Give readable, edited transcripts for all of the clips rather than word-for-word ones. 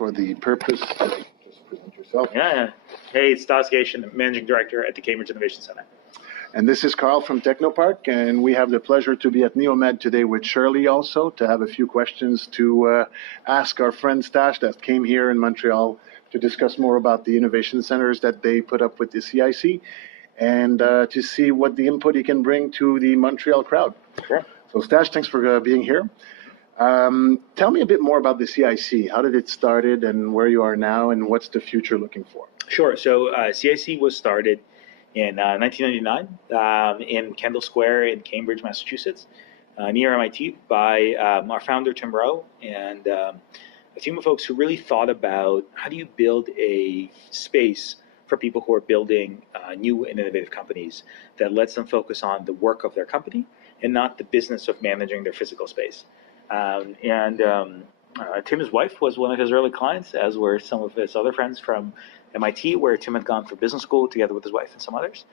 for the purpose. Just present yourself. Yeah. Hey, it's Stas Gayshan, Managing Director at the Cambridge Innovation Center. And this is Carl from Technoparc, and we have the pleasure to be at NeoMed today with Shirley also to have a few questions to ask our friend Stas that came here in Montreal to discuss more about the innovation centers that they put up with the CIC and to see what the input he can bring to the Montreal crowd. Sure. So Stas, thanks for being here. Tell me a bit more about the CIC. How did it started and where you are now and what's the future looking for? Sure. So CIC was started in 1999 in Kendall Square in Cambridge, Massachusetts, near MIT, by our founder, Tim Rowe, and a team of folks who really thought about how do you build a space for people who are building new and innovative companies that lets them focus on the work of their company and not the business of managing their physical space. Tim's wife was one of his early clients, as were some of his other friends from MIT, where Tim had gone through business school together with his wife and some others.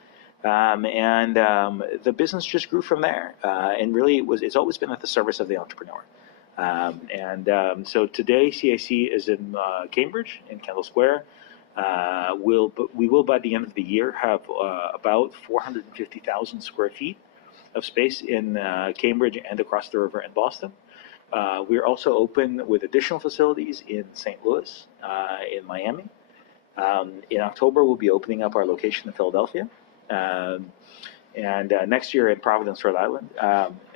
The business just grew from there. And really, it's always been at the service of the entrepreneur. So today, CIC is in Cambridge, in Kendall Square. We will, by the end of the year, have about 450,000 square feet of space in Cambridge and across the river in Boston. We're also open with additional facilities in St. Louis, in Miami. In October, we'll be opening up our location in Philadelphia. Next year in Providence, Rhode Island.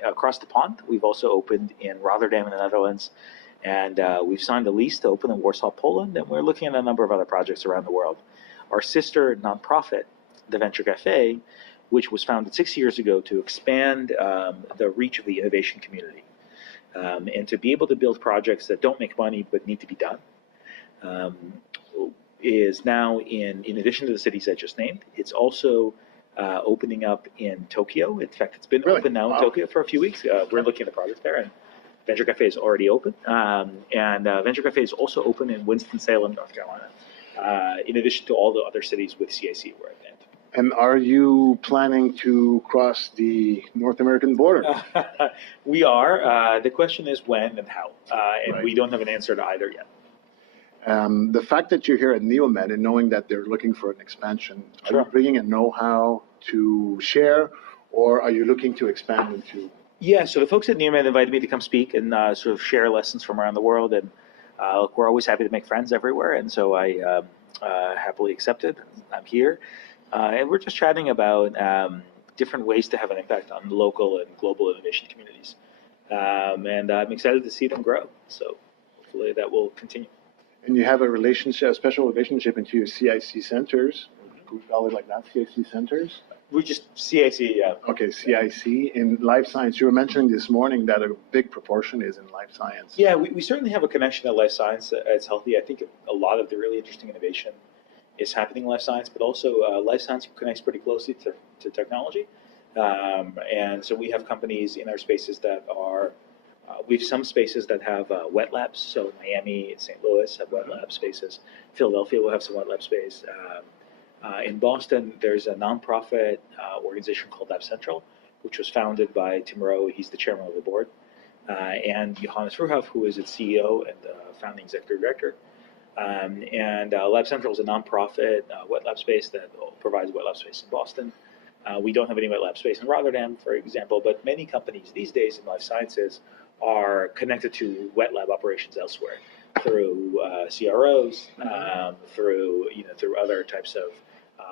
Across the pond, we've also opened in Rotterdam in the Netherlands. And we've signed a lease to open in Warsaw, Poland. And we're looking at a number of other projects around the world. Our sister nonprofit, the Venture Cafe, which was founded 6 years ago to expand the reach of the innovation community. And to be able to build projects that don't make money but need to be done, is now in addition to the cities I just named, it's also opening up in Tokyo. In fact, it's been open now in Tokyo for a few weeks. We're looking at the project there, and Venture Cafe is already open. Venture Cafe is also open in Winston-Salem, North Carolina, in addition to all the other cities with CIC we're at. And are you planning to cross the North American border? We are. The question is when and how, and we don't have an answer to either yet. The fact that you're here at NeoMed and knowing that they're looking for an expansion, are you bringing a know-how to share, or are you looking to expand into? Yeah, so the folks at NeoMed invited me to come speak and sort of share lessons from around the world, and look, we're always happy to make friends everywhere, and so I happily accepted. I'm here. And we're just chatting about different ways to have an impact on local and global innovation communities. And I'm excited to see them grow. So hopefully that will continue. And you have a special relationship into your CIC centers. Can we call it like that, CIC centers? We just CIC, yeah. Okay, CIC. In life science, you were mentioning this morning that a big proportion is in life science. Yeah, we certainly have a connection to life science that's healthy. I think a lot of the really interesting innovation is happening in life science, but also life science connects pretty closely to technology. And so we have companies in our spaces that are, we have some spaces that have wet labs. So Miami and St. Louis have wet lab spaces. Philadelphia will have some wet lab space. In Boston, there's a nonprofit organization called Lab Central, which was founded by Tim Rowe. He's the chairman of the board. And Johannes Verhoef, who is its CEO and founding executive director. Lab Central is a nonprofit wet lab space that provides wet lab space in Boston. We don't have any wet lab space in Rotterdam, for example, but many companies these days in life sciences are connected to wet lab operations elsewhere through CROs, through other types of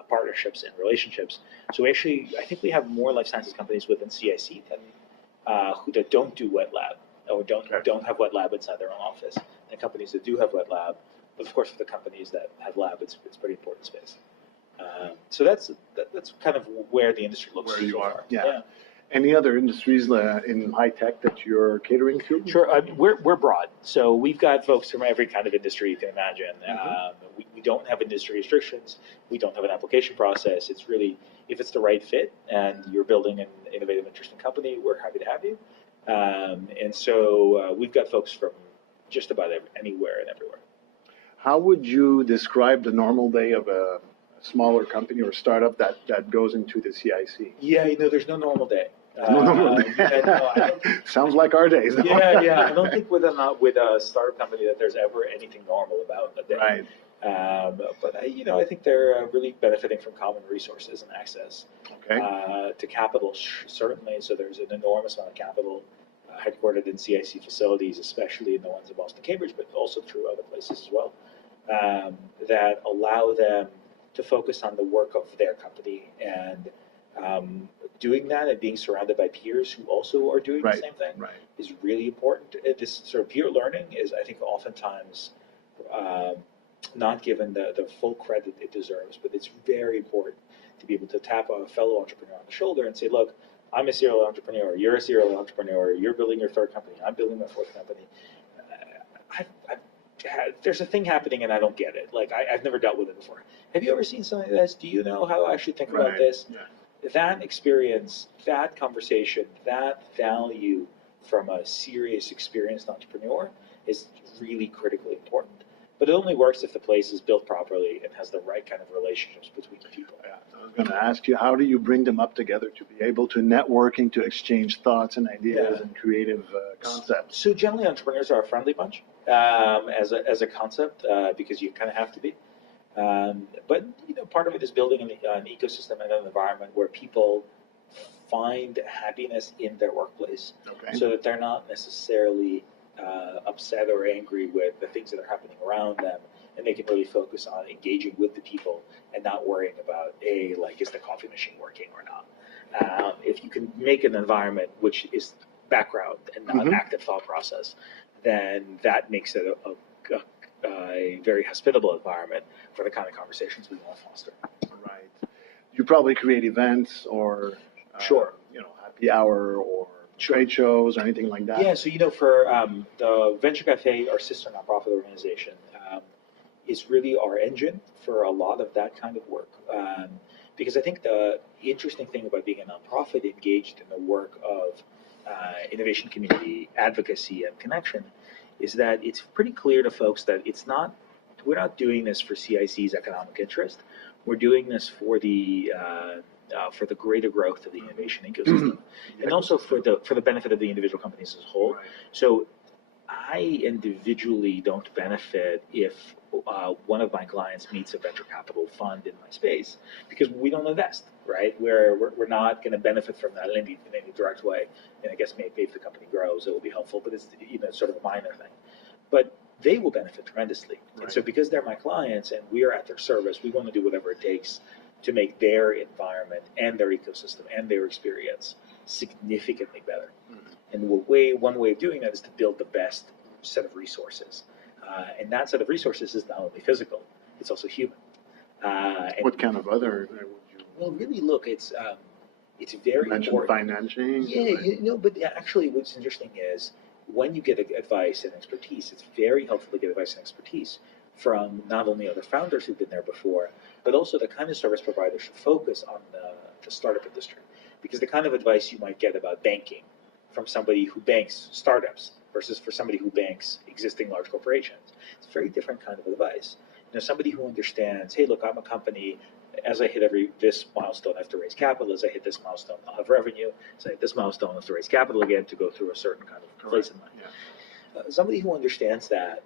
partnerships and relationships. So actually, I think we have more life sciences companies within CIC that don't do wet lab or don't have wet lab inside their own office, and companies that do have wet lab. But of course, for the companies that have lab, it's pretty important space. So that's kind of where the industry looks. Where you are. Yeah. Any other industries in high tech that you're catering to? Sure. We're broad. So we've got folks from every kind of industry you can imagine. We don't have industry restrictions. We don't have an application process. It's really, if it's the right fit and you're building an innovative, interesting company, we're happy to have you. And so we've got folks from just about anywhere and everywhere. How would you describe the normal day of a smaller company or startup that goes into the CIC? Yeah, there's no normal day. Sounds like our days. Yeah. I don't think with a startup company that there's ever anything normal about a day. Right. But I think they're really benefiting from common resources and access to capital, certainly. So there's an enormous amount of capital headquartered in CIC facilities, especially in the ones in Boston, Cambridge, but also through other places as well, that allow them to focus on the work of their company and doing that and being surrounded by peers who also are doing the same thing is really important. This sort of peer learning is, I think, oftentimes not given the full credit it deserves, but it's very important to be able to tap a fellow entrepreneur on the shoulder and say, look, I'm a serial entrepreneur, you're a serial entrepreneur, you're building your third company, I'm building my fourth company. There's a thing happening and I don't get it. Like, I've never dealt with it before. Have you ever seen something like this? Do you know how I should think about this? Yeah. That experience, that conversation, that value from a serious, experienced entrepreneur is really critically important. But it only works if the place is built properly and has the right kind of relationships between the people. Yeah, I was going to ask you, how do you bring them up together to be able to networking, to exchange thoughts and ideas and creative concepts? So generally, entrepreneurs are a friendly bunch as a concept because you kind of have to be. But part of it is building an ecosystem and an environment where people find happiness in their workplace, so that they're not necessarily upset or angry with the things that are happening around them, and they can really focus on engaging with the people and not worrying about is the coffee machine working or not. If you can make an environment which is background and not active thought process, then that makes it a very hospitable environment for the kind of conversations we want to foster. Right. You probably create events or happy hour or trade shows or anything like that. Yeah. So for the Venture Cafe, our sister nonprofit organization, is really our engine for a lot of that kind of work. Because I think the interesting thing about being a nonprofit engaged in the work of innovation community advocacy and connection is that it's pretty clear to folks that we're not doing this for CIC's economic interest. We're doing this for the greater growth of the innovation ecosystem, and also for the benefit of the individual companies as a whole. So I individually don't benefit if one of my clients meets a venture capital fund in my space, because we don't invest, right? We're not going to benefit from that in any direct way. And I guess maybe if the company grows, it will be helpful, but it's sort of a minor thing. But they will benefit tremendously. Right. And so because they're my clients and we are at their service, we want to do whatever it takes to make their environment and their ecosystem and their experience significantly better. And one way of doing that is to build the best set of resources. And that set of resources is not only physical, it's also human. What kind of other would you? Well, really, look, it's very important. Financing? Yeah, but actually what's interesting is when you get advice and expertise, it's very helpful to get advice and expertise from not only other founders who've been there before, but also the kind of service providers who focus on the startup industry. Because the kind of advice you might get about banking from somebody who banks startups versus for somebody who banks existing large corporations, it's a very different kind of advice. Somebody who understands, hey, look, I'm a company. As I hit this milestone, I have to raise capital. As I hit this milestone, I'll have revenue. As I hit this milestone, I have to raise capital again to go through a certain kind of place in life. Yeah. Somebody who understands that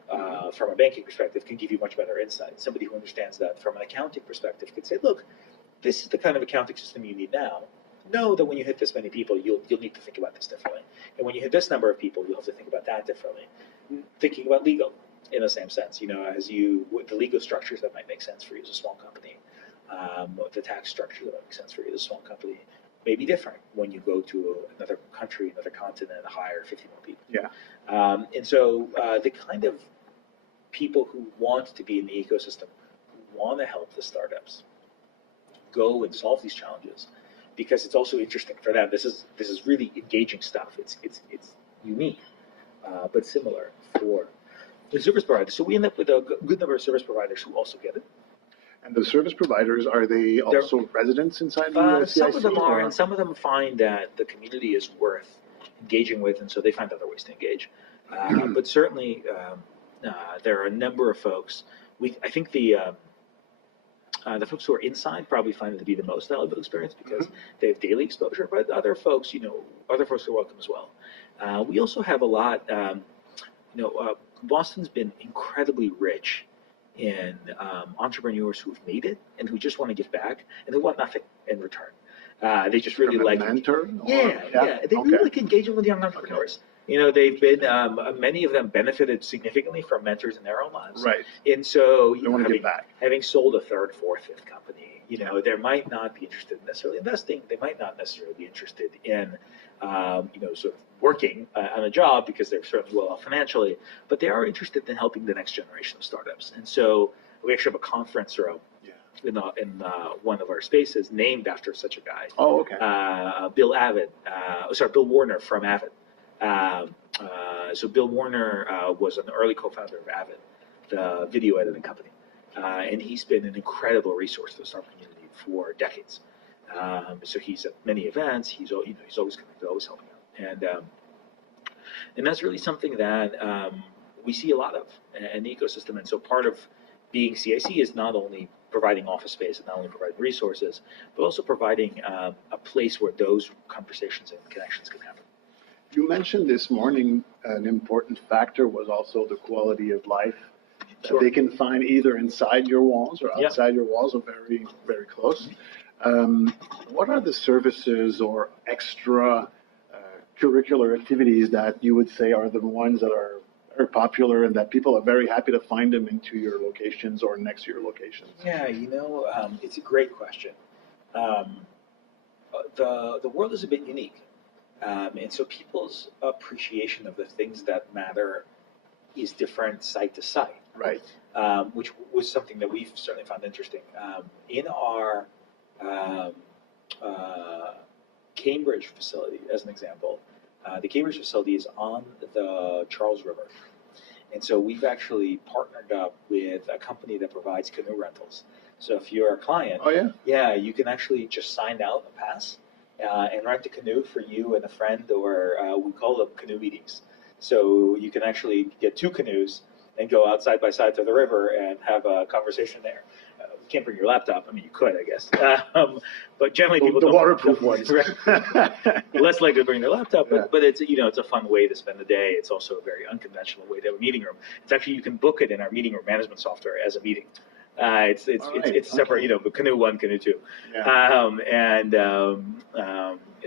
from a banking perspective can give you much better insight. Somebody who understands that from an accounting perspective could say, look, this is the kind of accounting system you need now. Know that when you hit this many people, you'll need to think about this differently. And when you hit this number of people, you'll have to think about that differently. Thinking about legal in the same sense, the legal structures that might make sense for you as a small company. The tax structure that makes sense for you as a small company may be different when you go to another country, another continent, hire 50 more people. Yeah. And so the kind of people who want to be in the ecosystem, who want to help the startups go and solve these challenges, because it's also interesting for them. This is really engaging stuff. It's unique, but similar for the service providers. So we end up with a good number of service providers who also get it. And the service providers, are they also residents inside the CIC? Some of them are, and some of them find that the community is worth engaging with, and so they find other ways to engage. But certainly, there are a number of folks. I think the The folks who are inside probably find it to be the most valuable experience because they have daily exposure, but other folks, other folks are welcome as well. We also have a lot, Boston's been incredibly rich in entrepreneurs who've made it and who just want to give back and who want nothing in return. They just really like mentor. Yeah. They really like engaging with young entrepreneurs. They've been many of them benefited significantly from mentors in their own lives. Right. And so they want to give back. Having sold a third, fourth, fifth company, they might not be interested in necessarily investing. They might not necessarily be interested in, sort of working on a job because they're certainly well off financially, but they are interested in helping the next generation of startups. And so we actually have a conference room in one of our spaces named after such a guy. Oh, okay. Bill Warner from Avid. So Bill Warner was an early co-founder of Avid, the video editing company, and he's been an incredible resource to the startup community for decades. So he's at many events. He's always connected, always helping out, and that's really something that we see a lot of in the ecosystem. And so part of being CIC is not only providing office space and not only providing resources, but also providing a place where those conversations and connections can happen. You mentioned this morning an important factor was also the quality of life that they can find either inside your walls or outside your walls, or very, very close. What are the services or extra curricular activities that you would say are the ones that are popular and that people are very happy to find them into your locations or next to your locations? Yeah, it's a great question. The world is a bit unique. And so people's appreciation of the things that matter is different site to site. Right. Which was something that we've certainly found interesting. In our Cambridge facility, as an example, the Cambridge facility is on the Charles River. And so we've actually partnered up with a company that provides canoe rentals. So if you're a client, you can actually just sign out a pass and rent a canoe for you and a friend, or we call them canoe meetings. So you can actually get two canoes and go out side by side to the river and have a conversation there. You can't bring your laptop. I mean, you could, I guess. But generally, people the don't. Waterproof ones. Less likely to bring their laptop, but it's it's a fun way to spend the day. It's also a very unconventional way to have a meeting room. It's actually, you can book it in our meeting room management software as a meeting. It's separate, but canoe 1, canoe 2. So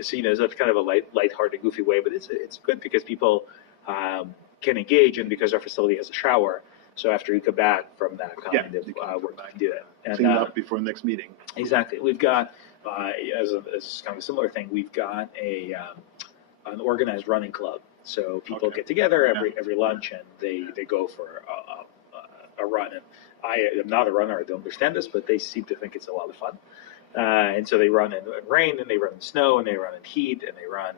so it's kind of a lighthearted, goofy way, but it's good because people can engage, and because our facility has a shower. So after you come back from that kind of work, you can do that. And, clean up before the next meeting. Exactly. We've got, as kind of a similar thing, we've got an organized running club. So people get together every lunch, and they go for a run. And I am not a runner. I don't understand this, but they seem to think it's a lot of fun. And so they run in rain, and they run in snow, and they run in heat, and they run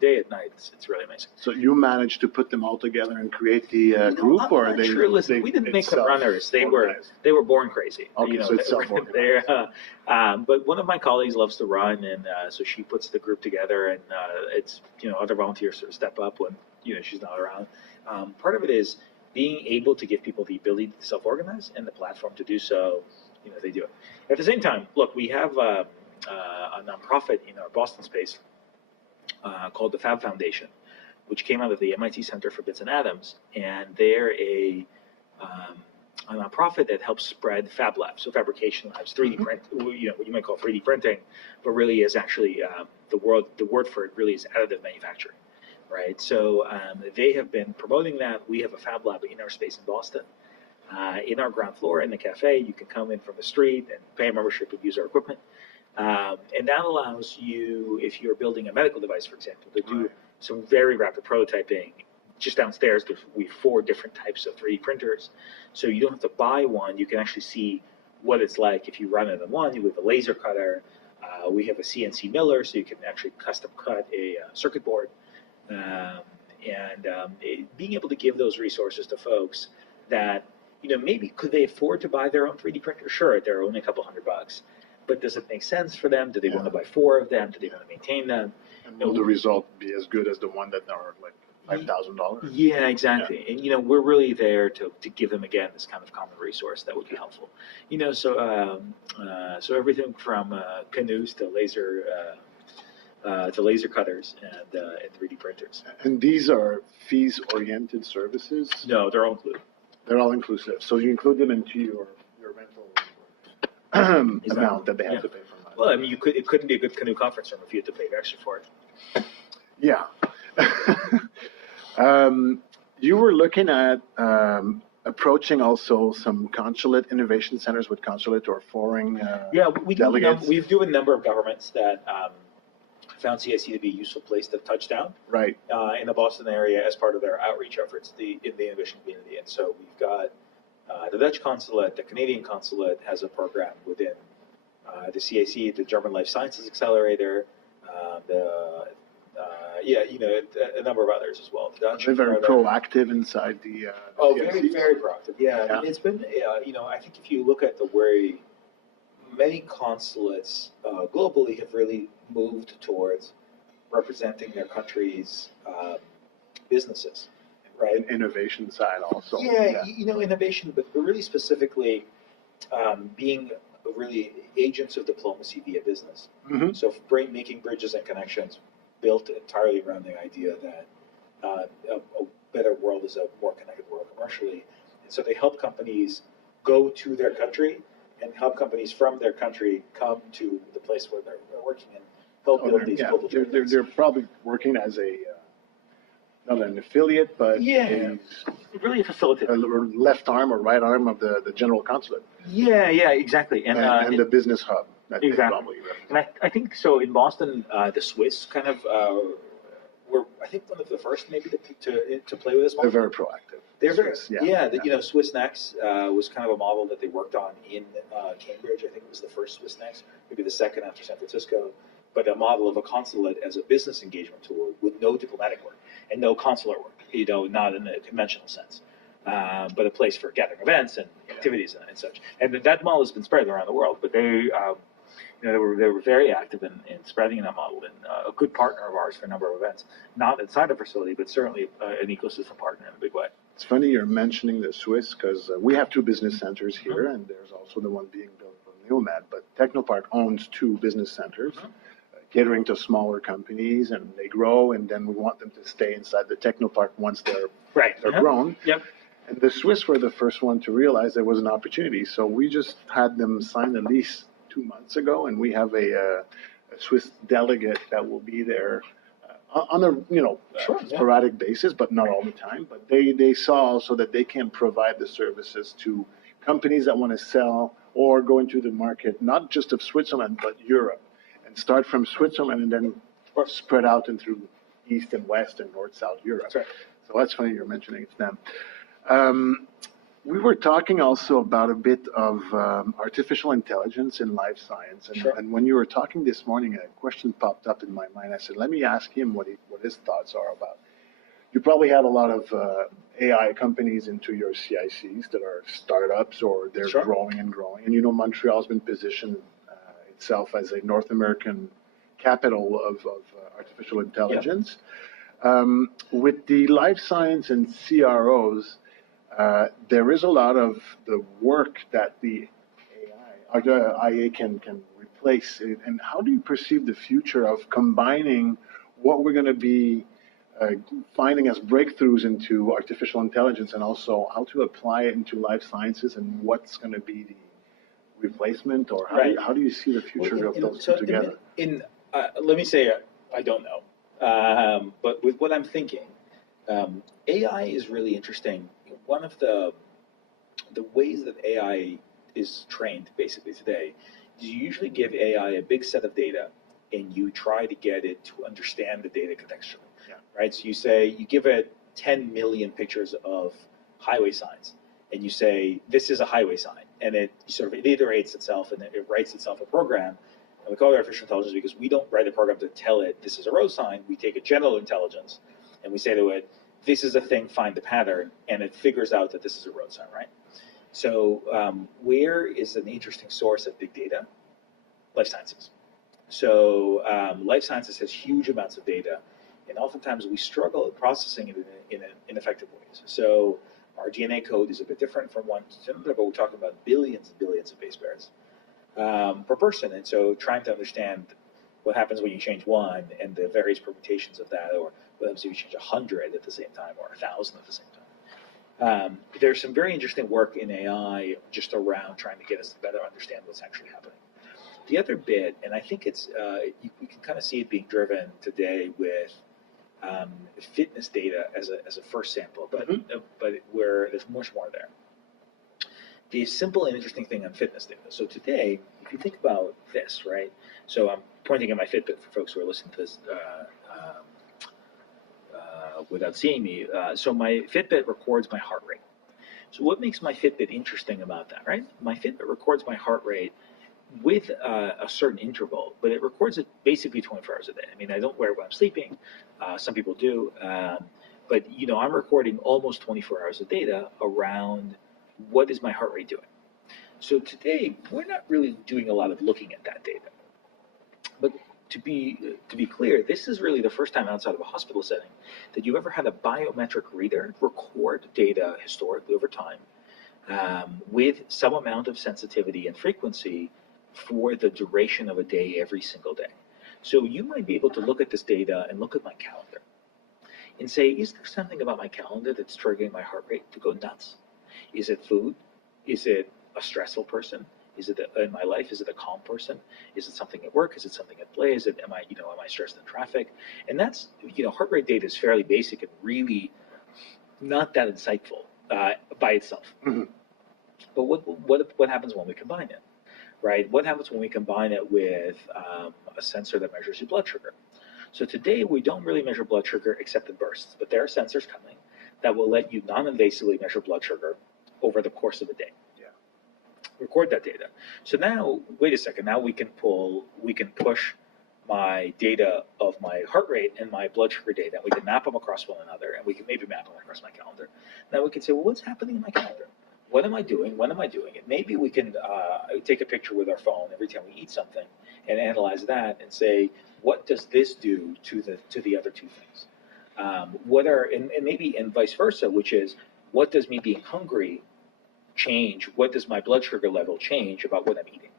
day and night. It's really amazing. So you managed to put them all together and create the group, or they? Sure, listen, we didn't make them runners. They were born crazy. Okay, so it's self-organized. But one of my colleagues loves to run, and so she puts the group together, and it's other volunteers sort of step up when she's not around. Part of it is being able to give people the ability to self-organize and the platform to do so. They do it. At the same time, look, we have a nonprofit in our Boston space called the Fab Foundation, which came out of the MIT Center for Bits and Atoms, and they're a nonprofit that helps spread fab labs, so fabrication labs, 3D print, what you might call 3D printing, but really is actually the word for it really is additive manufacturing, right? So they have been promoting that. We have a fab lab in our space in Boston. In our ground floor in the cafe, you can come in from the street and pay a membership and use our equipment. And that allows you, if you're building a medical device, for example, to do some very rapid prototyping. Just downstairs, we have 4 different types of 3D printers. So you don't have to buy one. You can actually see what it's like if you run it on one. You have a laser cutter. We have a CNC miller, so you can actually custom cut a circuit board. Being able to give those resources to folks that, maybe could they afford to buy their own 3D printer? Sure, they're only a couple $100. But does it make sense for them? Do they want to buy 4 of them? Do they want to maintain them? And will the result be as good as the one that are $5,000. Yeah, exactly. And we're really there to give them again this kind of common resource that would be helpful. So everything from canoes to laser cutters and 3D printers. And these are fees-oriented services? No, they're all included. They're all inclusive. So you include them into your rental amount that they have to pay for that. Well, I mean, it couldn't be a good canoe conference room if you had to pay extra for it. Yeah. You were looking at approaching also some consulate innovation centers with consulate or foreign delegates. We do a number of governments that found CIC to be a useful place to touch down right in the Boston area as part of their outreach efforts in the innovation community. And so we've got the Dutch consulate, the Canadian consulate has a program within the CIC, the German Life Sciences Accelerator, a number of others as well. The Dutch They're very proactive inside the very, very proactive. Yeah. It's been, I think if you look at the way many consulates globally have really moved towards representing their country's businesses, right? Innovation side also. Yeah, innovation, but really specifically being really agents of diplomacy via business. Mm-hmm. So making bridges and connections built entirely around the idea that a better world is a more connected world commercially. And so they help companies go to their country and help companies from their country come to the place where they're working and help build these global trade. They're probably working as not an affiliate, but really a facilitator. A left arm or right arm of the general consulate. Yeah, exactly. And the business hub. Exactly. And I think so in Boston, the Swiss kind of were, I think, one of the first maybe to play with this model. They're very proactive. They're very, Swiss Next was kind of a model that they worked on in Cambridge. I think it was the first Swiss Next, maybe the second after San Francisco, but a model of a consulate as a business engagement tool with no diplomatic work and no consular work, not in the conventional sense, but a place for gathering events and activities and such. And that model has been spread around the world, but they were very active in spreading that model and a good partner of ours for a number of events, not inside the facility, but certainly an ecosystem partner in a big way. It's funny you're mentioning the Swiss because we have two business centers here, and there's also the one being built for Neomed. But Technoparc owns two business centers, catering to smaller companies, and they grow, and then we want them to stay inside the Technoparc once they're grown. Yep. And the Swiss were the first one to realize there was an opportunity, so we just had them sign a lease 2 months ago, and we have a Swiss delegate that will be there on a sporadic basis, but not all the time. But they saw also that they can provide the services to companies that want to sell or go into the market, not just of Switzerland, but Europe, and start from Switzerland and then spread out and through East and West and North, South Europe. That's right. So that's funny you're mentioning it's them. We were talking also about a bit of artificial intelligence in life science. And when you were talking this morning, a question popped up in my mind. I said, let me ask him what his thoughts are about. You probably have a lot of AI companies into your CICs that are startups or they're growing and growing. And Montreal's been positioned itself as a North American capital of artificial intelligence. With the life science and CROs, there is a lot of the work that the AI or the IA can replace. And how do you perceive the future of combining what we're going to be finding as breakthroughs into artificial intelligence and also how to apply it into life sciences and what's going to be the replacement, or how do you see the future of those two together? Let me say, I don't know. But with what I'm thinking, AI is really interesting. One of the ways that AI is trained basically today is you usually give AI a big set of data and you try to get it to understand the data contextually, right? So you give it 10 million pictures of highway signs and you say, this is a highway sign, and it iterates itself and it writes itself a program. And we call it artificial intelligence because we don't write a program to tell it this is a road sign. We take a general intelligence and we say to it, this is a thing, find the pattern, and it figures out that this is a road sign, right? So where is an interesting source of big data? Life sciences. So life sciences has huge amounts of data, And oftentimes we struggle at processing it in ineffective ways. So our DNA code is a bit different from one to another, but we're talking about billions and billions of base pairs per person. And so trying to understand what happens when you change one and the various permutations of that, or what happens if you change 100 at the same time or 1,000 at the same time. There's some very interesting work in AI just around trying to get us to better understand what's actually happening. The other bit, and I think it's you can kind of see it being driven today with fitness data as a first sample, but where there's much more there. The simple and interesting thing on fitness data. So today, if you think about this, right? So I'm pointing at my Fitbit for folks who are listening to this without seeing me. So my Fitbit records my heart rate. So what makes my Fitbit interesting about that, right? My Fitbit records my heart rate with a certain interval, but it records it basically 24 hours a day. I mean, I don't wear it when I'm sleeping. Some people do. But, I'm recording almost 24 hours of data around what is my heart rate doing. So today, we're not really doing a lot of looking at that data. But to be clear, this is really the first time outside of a hospital setting that you've ever had a biometric reader record data historically over time with some amount of sensitivity and frequency for the duration of a day every single day. So you might be able to look at this data and look at my calendar and say, is there something about my calendar that's triggering my heart rate to go nuts? Is it food? Is it a stressful person? Is it in my life? Is it a calm person? Is it something at work? Is it something at play? Is it am I stressed in traffic? And that's heart rate data is fairly basic and really not that insightful by itself. Mm-hmm. But what happens when we combine it? Right? What happens when we combine it with a sensor that measures your blood sugar? So today we don't really measure blood sugar except in bursts, but there are sensors coming that will let you non-invasively measure blood sugar over the course of a day. Yeah. Record that data. So now, wait a second. Now we can push my data of my heart rate and my blood sugar data. We can map them across one another, and we can maybe map them across my calendar. Now we can say, well, what's happening in my calendar? What am I doing? When am I doing it? Maybe we can take a picture with our phone every time we eat something and analyze that and say, what does this do to the other two things? And vice versa, which is, what does me being hungry change? What does my blood sugar level change about what I'm eating?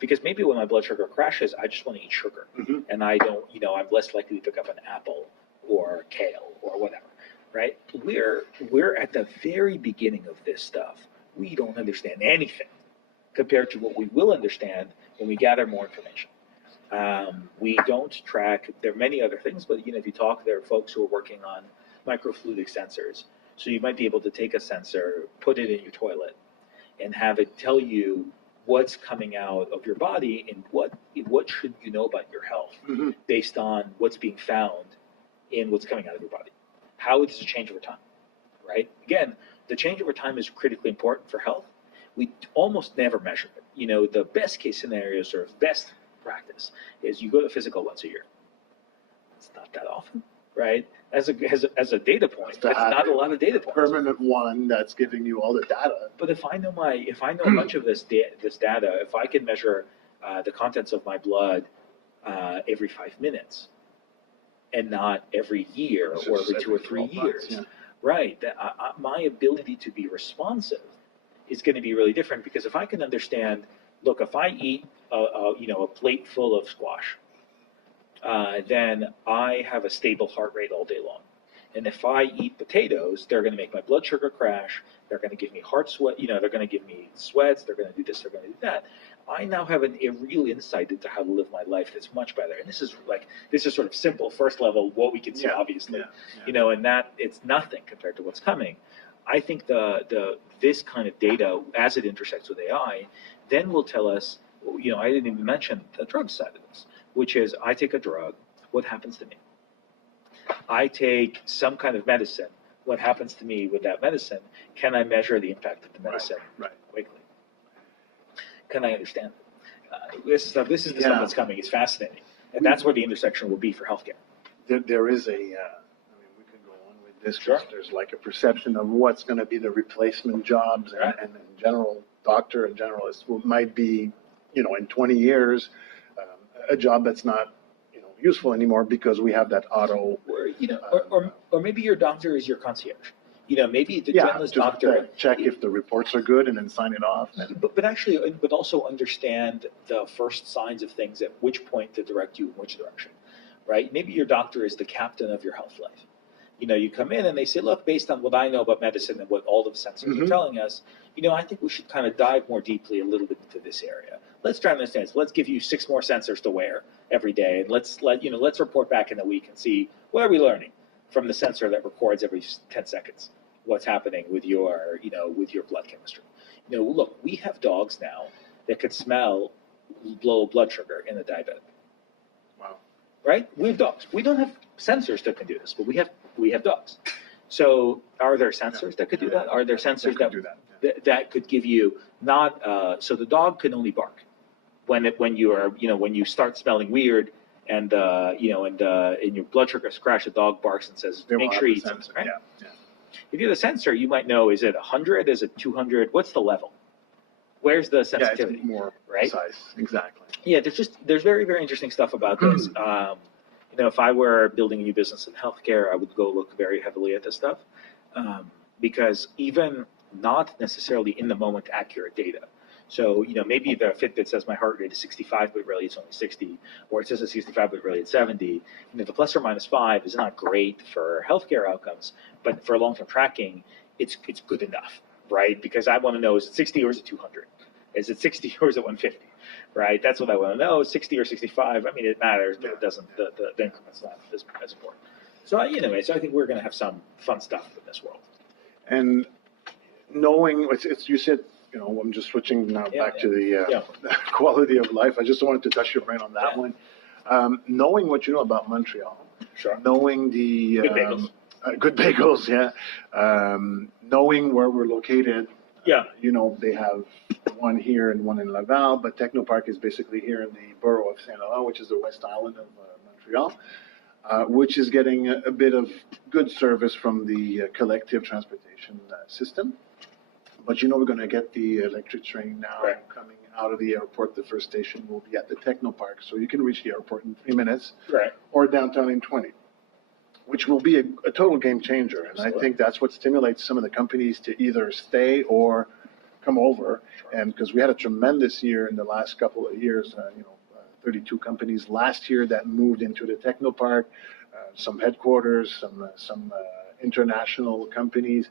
Because maybe when my blood sugar crashes, I just want to eat sugar, and I don't, I'm less likely to pick up an apple or kale or whatever, right? We're at the very beginning of this stuff. We don't understand anything compared to what we will understand when we gather more information. We don't track, there are many other things, but if you talk, there are folks who are working on microfluidic sensors. So you might be able to take a sensor, put it in your toilet, and have it tell you what's coming out of your body and what should you know about your health based on what's being found in what's coming out of your body. How does it change over time, right? Again, the change over time is critically important for health. We almost never measure it. The best case scenario, sort of best practice, is you go to physical once a year. It's not that often, right? As a data point, it's not a lot of data points. Permanent one that's giving you all the data. But if I know much of this data, if I can measure the contents of my blood every 5 minutes, and not every year or every 2 or 3 years, yeah. Right? My ability to be responsive is going to be really different, because if I can understand, look, if I eat a plate full of squash, then I have a stable heart rate all day long. And if I eat potatoes, they're going to make my blood sugar crash. They're going to give me heart sweat. They're going to give me sweats. They're going to do this. They're going to do that. I now have a real insight into how to live my life that's much better. And this is sort of simple, first level, what we can see, obviously. Yeah. And that it's nothing compared to what's coming. I think this kind of data, as it intersects with AI, then will tell us, I didn't even mention the drug side of this, which is, I take a drug, what happens to me? I take some kind of medicine, what happens to me with that medicine? Can I measure the impact of the medicine quickly? Can I understand it? This is the stuff that's coming. It's fascinating. And that's where the intersection will be for healthcare. There is we could go on with this. Sure. There's like a perception of what's going to be the replacement jobs, and in general, doctor and generalist might be, in 20 years, a job that's not, useful anymore because we have that auto. Or maybe your doctor is your concierge. Maybe the Yeah, generalist just doctor check if the reports are good and then sign it off. but also understand the first signs of things at which point to direct you in which direction, right? Maybe your doctor is the captain of your health life. You come in and they say, look, based on what I know about medicine and what all of the sensors are telling us, I think we should kind of dive more deeply a little bit into this area. Let's try to understand this. Let's give you 6 more sensors to wear every day, and let's report back in a week and see what are we learning from the sensor that records every 10 seconds what's happening with your blood chemistry. Look, we have dogs now that could smell low blood sugar in a diabetic. Wow. Right? We have dogs. We don't have sensors that can do this, but we have dogs. So are there sensors that could do that? Are there sensors that do that? that could give you not so the dog can only bark when you start smelling weird and in your blood sugar crash, the dog barks and says, make sure you eat something, right? Yeah. If you have a sensor, you might know, is it 100? Is it 200? What's the level? Where's the sensitivity? It's more right? precise. Exactly. Yeah, there's very, very interesting stuff about this. If I were building a new business in healthcare, I would go look very heavily at this stuff because even not necessarily in the moment accurate data. So, maybe the Fitbit says my heart rate is 65, but really it's only 60, or it says it's 65, but really it's 70. The plus or minus 5 is not great for healthcare outcomes, but for long-term tracking, it's good enough, right? Because I want to know, is it 60 or is it 200? Is it 60 or is it 150? Right? That's what I want to know. 60 or 65. I mean, it matters, but it doesn't. The increment's not as important. So anyway, I think we're going to have some fun stuff in this world. And knowing, you said, I'm just switching now back to the quality of life. I just wanted to touch your brain on that one. Knowing what you know about Montreal, sure. Knowing the good bagels, good bagels, knowing where we're located. Yeah. They have one here and one in Laval, but Technoparc is basically here in the borough of Saint-Laurent, which is the West Island of Montreal, which is getting a bit of good service from the collective transportation system. But we're going to get the electric train now coming out of the airport. The first station will be at the Technoparc, so you can reach the airport in 3 minutes, or downtown in 20, which will be a total game changer. And I think that's what stimulates some of the companies to either stay or come over. And because we had a tremendous year in the last couple of years, 32 companies last year that moved into the Technoparc, some headquarters, some international companies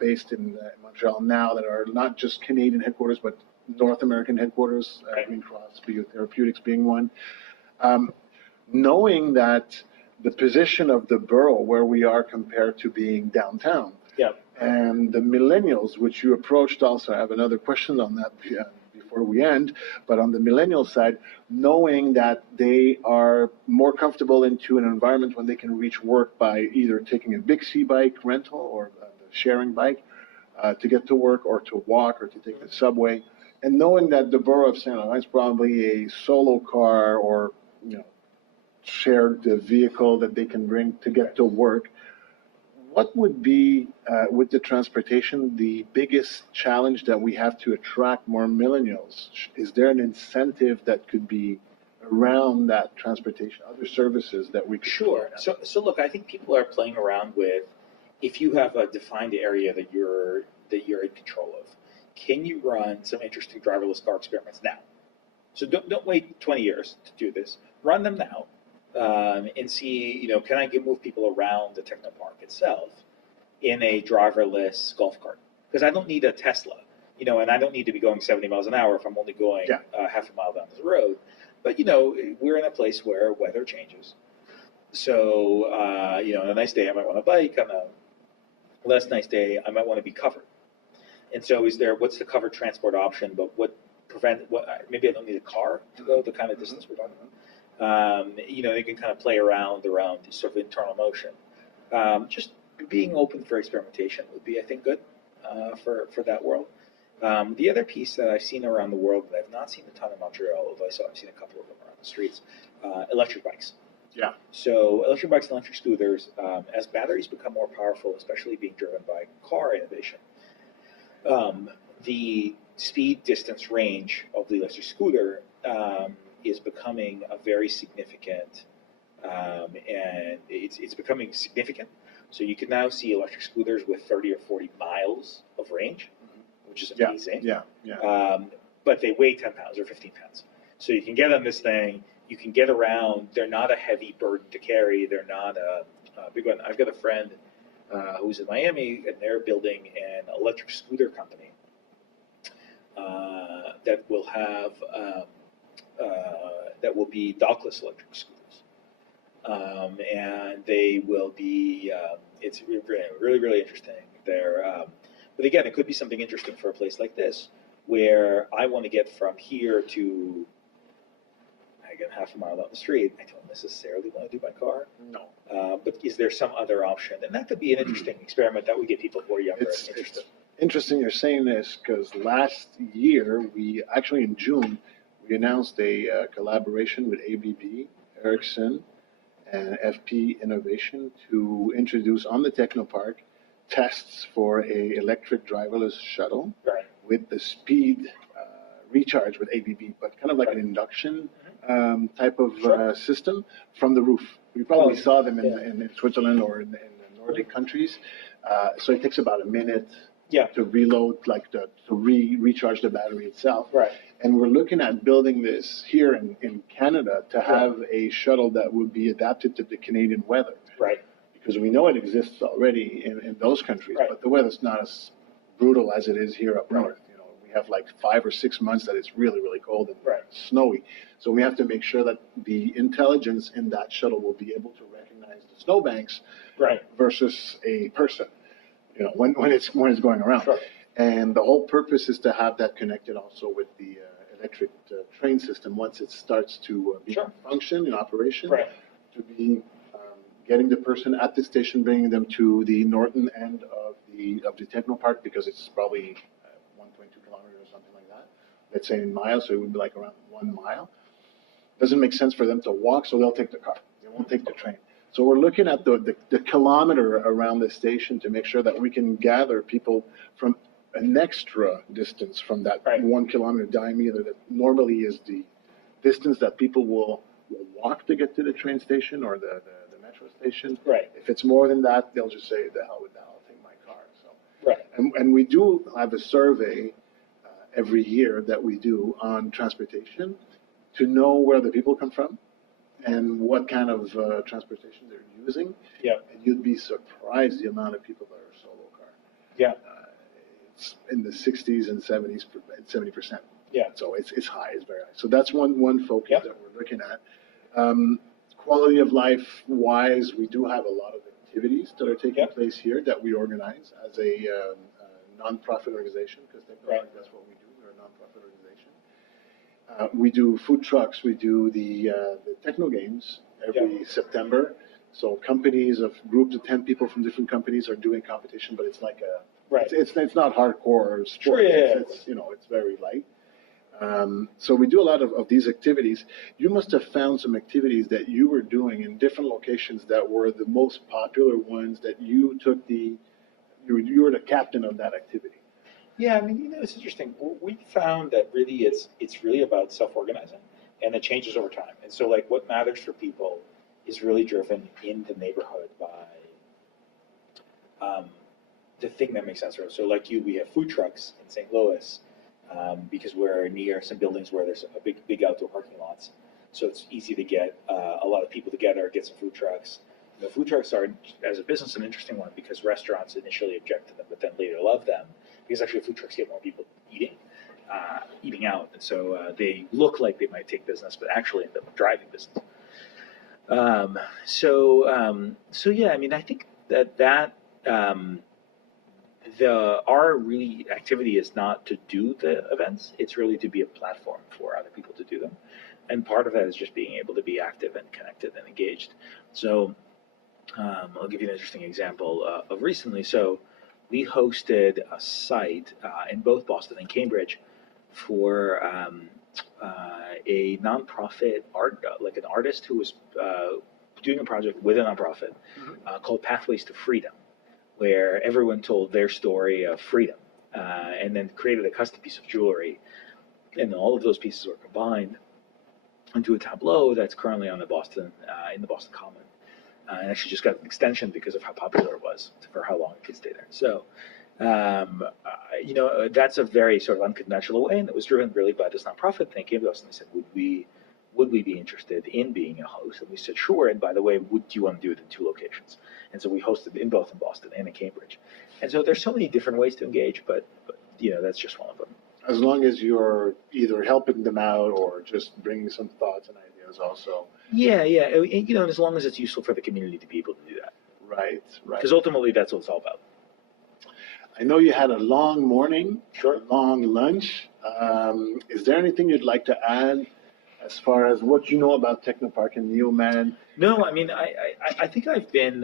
based in Montreal now that are not just Canadian headquarters, but North American headquarters, Green Cross Therapeutics being one. Knowing that the position of the borough where we are compared to being downtown, and the millennials, which you approached also, I have another question on that before we end, but on the millennial side, knowing that they are more comfortable into an environment when they can reach work by either taking a big C-bike rental or a sharing bike to get to work or to walk or to take the subway, and knowing that the borough of Saint Laurent is probably a solo car or shared vehicle that they can bring to get to work. What would be, with the transportation, the biggest challenge that we have to attract more millennials? Is there an incentive that could be around that transportation, other services that we could? Sure. So look, I think people are playing around with, if you have a defined area that you're in control of, can you run some interesting driverless car experiments now? So don't wait 20 years to do this. Run them now. And see, can I move people around the Technoparc itself in a driverless golf cart? Because I don't need a Tesla, and I don't need to be going 70 miles an hour if I'm only going half a mile down the road. But, we're in a place where weather changes. So, on a nice day, I might want to bike. On a less nice day, I might want to be covered. And so what's the covered transport option? But maybe I don't need a car to go the kind of distance we're talking about. You can kind of play around sort of internal motion. Just being open for experimentation would be, I think, good for that world. The other piece that I've seen around the world that I've not seen a ton in Montreal, although I've seen a couple of them around the streets, electric bikes. Yeah. So electric bikes and electric scooters, as batteries become more powerful, especially being driven by car innovation, the speed, distance, range of the electric scooter is becoming a very significant and it's becoming significant. So you can now see electric scooters with 30 or 40 miles of range, which is amazing. But they weigh 10 pounds or 15 pounds. So you can get on this thing, you can get around. They're not a heavy burden to carry. They're not a big one. I've got a friend who's in Miami, and they're building an electric scooter company that will have that will be dockless electric scooters, and they will be. It's really, really interesting. But again, it could be something interesting for a place like this, where I want to get from here to, I get half a mile down the street. I don't necessarily want to do my car. No. But is there some other option? And that could be an interesting experiment that would get people who are younger and interested. It's interesting you're saying this, because last year, actually in June, we announced a collaboration with ABB, Ericsson, and FP Innovation to introduce on the Technoparc tests for a electric driverless shuttle with the speed recharge with ABB, but kind of like an induction type of system from the roof. We probably saw them in Switzerland or in the Nordic countries. So it takes about a minute to reload, to recharge the battery itself. And we're looking at building this here in Canada to have a shuttle that would be adapted to the Canadian weather. Because we know it exists already in those countries, but the weather's not as brutal as it is here up north. You know, we have like 5 or 6 months that it's really, really cold and snowy. So we have to make sure that the intelligence in that shuttle will be able to recognize the snowbanks versus a person. You know, when it's going around. And the whole purpose is to have that connected also with the electric train system once it starts to function in operation, to be getting the person at the station, bringing them to the northern end of the Technoparc, because it's probably 1.2 kilometers or something like that. Let's say in miles, so it would be like around 1 mile. Doesn't make sense for them to walk, so they'll take the car. They won't take the train. So we're looking at the kilometer around the station to make sure that we can gather people from an extra distance from that 1 kilometer diameter that normally is the distance that people will walk to get to the train station or the metro station. If it's more than that, they'll just say, the hell with that, I'll take my car. So, and we do have a survey every year that we do on transportation to know where the people come from and what kind of transportation they're using. And you'd be surprised the amount of people that are solo car. It's in the 60s and 70s, 70%. So it's high, it's very high. So that's one focus that we're looking at. Quality of life wise, we do have a lot of activities that are taking place here that we organize as a non-profit organization, because that's what we do. We're a non-profit organization. We do food trucks. We do the techno games every September. So companies of groups of 10 people from different companies are doing competition, but it's like a it's not hardcore sport. It's it's very light. So we do a lot of these activities. You must have found some activities that you were doing in different locations that were the most popular ones that you took you were the captain of that activity. I mean, it's interesting. We found that really it's really about self-organizing, and it changes over time. And so, like, what matters for people is really driven in the neighborhood by the thing that makes sense for us. So, like we have food trucks in St. Louis because we're near some buildings where there's a big outdoor parking lots. So it's easy to get a lot of people together, get some food trucks. The food trucks are, as a business, an interesting one because restaurants initially object to them, but then later love them because actually food trucks get more people eating out. And so they look like they might take business, but actually end up driving business. So yeah, I mean, I think that our really activity is not to do the events; it's really to be a platform for other people to do them, and part of that is just being able to be active and connected and engaged. So I'll give you an interesting example of recently. So we hosted a site in both Boston and Cambridge for a nonprofit an artist who was doing a project with a nonprofit called Pathways to Freedom, where everyone told their story of freedom and then created a custom piece of jewelry. And all of those pieces were combined into a tableau that's currently on the Boston in the Boston Common, and actually just got an extension because of how popular it was for how long it could stay there. So, that's a very sort of unconventional way, and it was driven really by this nonprofit thing. Came to us and they said, would we be interested in being a host? And we said, sure. And by the way, do you want to do it in 2 locations? And so we hosted in both in Boston and in Cambridge. And so there's so many different ways to engage, but that's just one of them. As long as you're either helping them out or just bringing some thoughts and ideas also. Yeah. And as long as it's useful for the community to be able to do that. Right. Because ultimately that's what it's all about. I know you had a long morning, Sure. long lunch. Is there anything you'd like to add as far as what you know about Technoparc and NeoMed? No, I mean, I think I've been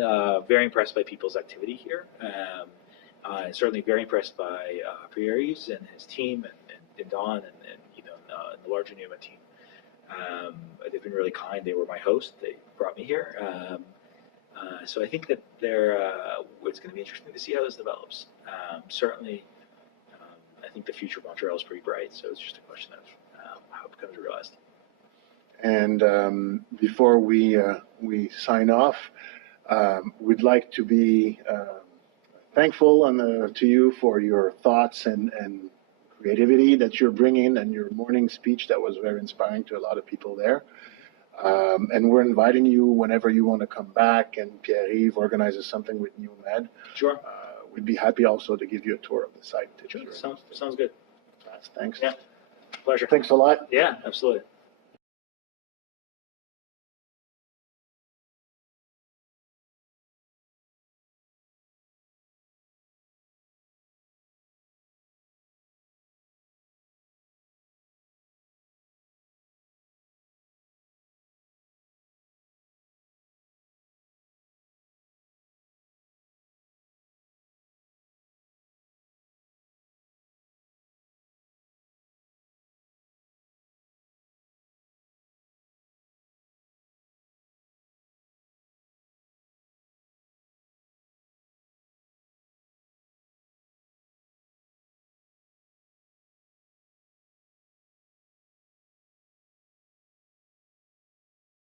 very impressed by people's activity here. Certainly very impressed by Pierre's and his team and Don and the larger NeoMed team. They've been really kind. They were my host. They brought me here. So I think that it's going to be interesting to see how this develops. Certainly, I think the future of Montreal is pretty bright. So it's just a question of how it becomes realized. And before we sign off, we'd like to be thankful to you for your thoughts and creativity that you're bringing, and your morning speech that was very inspiring to a lot of people there. And we're inviting you whenever you want to come back, and Pierre-Yves organizes something with NeoMed. Sure. We'd be happy also to give you a tour of the site. Sure. Sounds good. Thanks. Yeah. Pleasure. Thanks a lot. Yeah, absolutely.